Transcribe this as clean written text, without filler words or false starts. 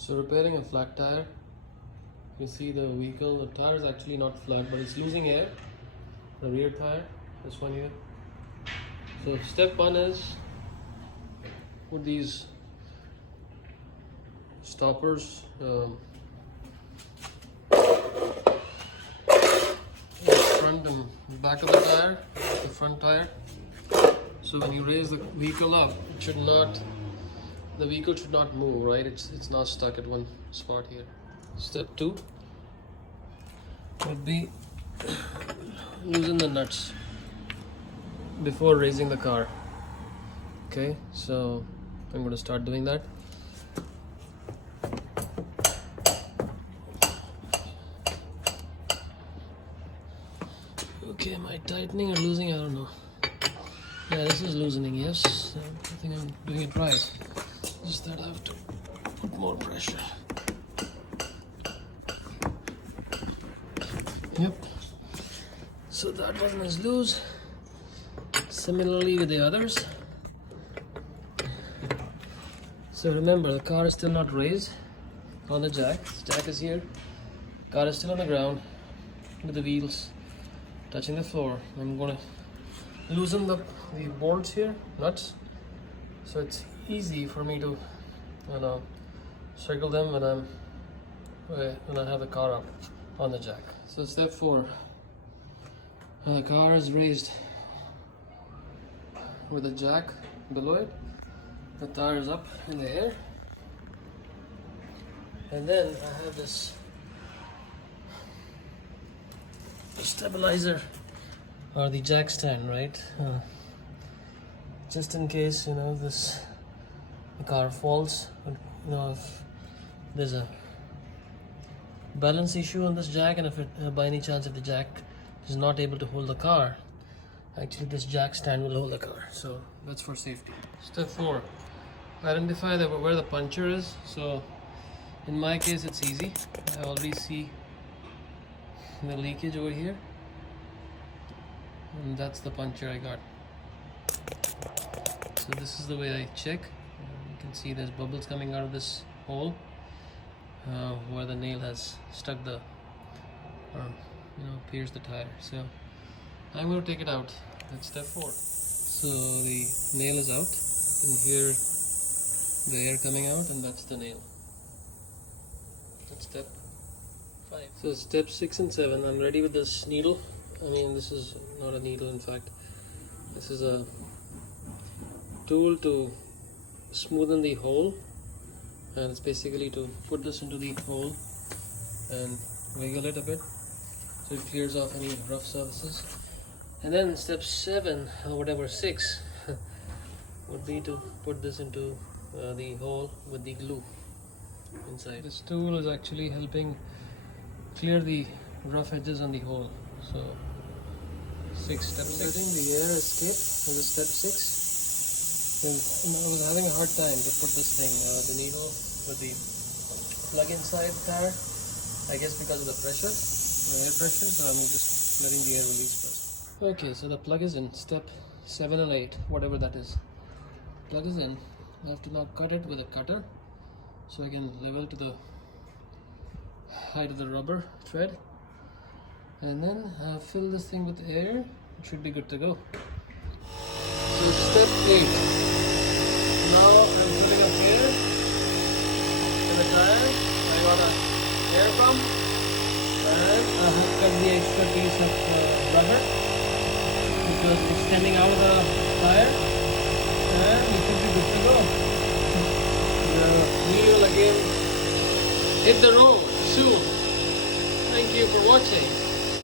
So repairing a flat tire, you see the vehicle, the tire is actually not flat, but it's losing air. The rear tire, this one here. So step one is put these stoppers in the front and back of the tire, the front tire. So when you raise the vehicle up, the vehicle should not move, right? It's not stuck at one spot here. Step two would be loosen the nuts before raising the car. Okay, so I'm going to start doing that. Okay, am I tightening or loosening? I don't know. Yeah, this is loosening, yes. I think I'm doing it right. Just that I have to put more pressure. Yep. So that one is loose. Similarly with the others. So remember, the car is still not raised on the jack. The jack is here. Car is still on the ground with the wheels touching the floor. I'm gonna loosen the bolts here, nuts, so it's easy for me to circle them when I have the car up on the jack. So step four, the car is raised with the jack below it, the tire is up in the air, and then I have this stabilizer or the jack stand, right? Just in case the car falls, if there's a balance issue on this jack, and if it by any chance if the jack is not able to hold the car, actually this jack stand will hold the car. So that's for safety. Step four, identify where the puncture is. So in my case it's easy. I already see the leakage over here, and that's the puncture I got. So this is the way I check. You can see there's bubbles coming out of this hole where the nail has stuck pierced the tire. So I'm going to take it out. That's step four. So the nail is out. You can hear the air coming out, and that's the nail. That's step five. So step 6 and 7, I'm ready with this needle. This is not a needle, in fact. This is a tool to smoothen the hole, and it's basically to put this into the hole and wiggle it a bit so it clears off any rough surfaces. And then step 7 or whatever 6 would be to put this into the hole with the glue inside. This tool is actually helping clear the rough edges on the hole. So step 6, letting the air escape. This is step 6. I was having a hard time to put this thing, the needle with the plug inside the tire, I guess because of the pressure, air pressure, so I'm just letting the air release first. Okay, so the plug is in, step 7 and 8, whatever that is. Plug is in. I have to now cut it with a cutter so I can level to the height of the rubber thread, and then fill this thing with air. It should be good to go. So step 8. Now I'm filling up air in the tire. I got an air pump, and I have cut the extra piece of rubber which was extending out of the tire, and it should be good to go. The wheel will again hit the road soon. Thank you for watching.